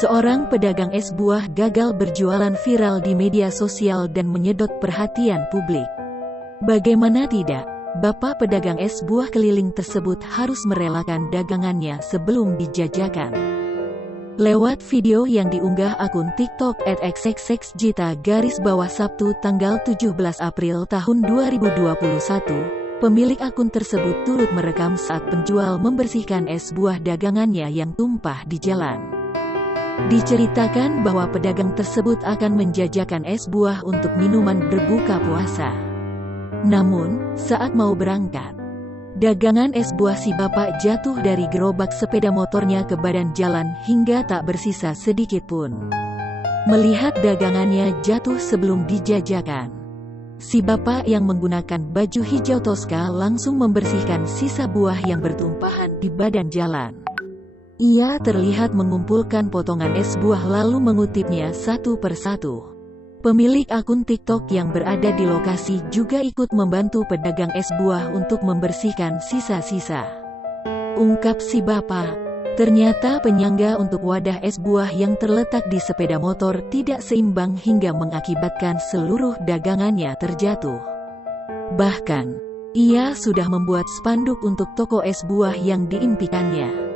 Seorang pedagang es buah gagal berjualan viral di media sosial dan menyedot perhatian publik. Bagaimana tidak, bapak pedagang es buah keliling tersebut harus merelakan dagangannya sebelum dijajakan. Lewat video yang diunggah akun TikTok @xxxjita Sabtu tanggal 17 April tahun 2021, pemilik akun tersebut turut merekam saat penjual membersihkan es buah dagangannya yang tumpah di jalan. Diceritakan bahwa pedagang tersebut akan menjajakan es buah untuk minuman berbuka puasa. Namun, saat mau berangkat, dagangan es buah si bapak jatuh dari gerobak sepeda motornya ke badan jalan hingga tak bersisa sedikit pun. Melihat dagangannya jatuh sebelum dijajakan, si bapak yang menggunakan baju hijau toska langsung membersihkan sisa buah yang bertumpahan di badan jalan. Ia terlihat mengumpulkan potongan es buah lalu mengutipnya satu persatu. Pemilik akun TikTok yang berada di lokasi juga ikut membantu pedagang es buah untuk membersihkan sisa-sisa. Ungkap si bapak, ternyata penyangga untuk wadah es buah yang terletak di sepeda motor tidak seimbang hingga mengakibatkan seluruh dagangannya terjatuh. Bahkan, ia sudah membuat spanduk untuk toko es buah yang diimpikannya.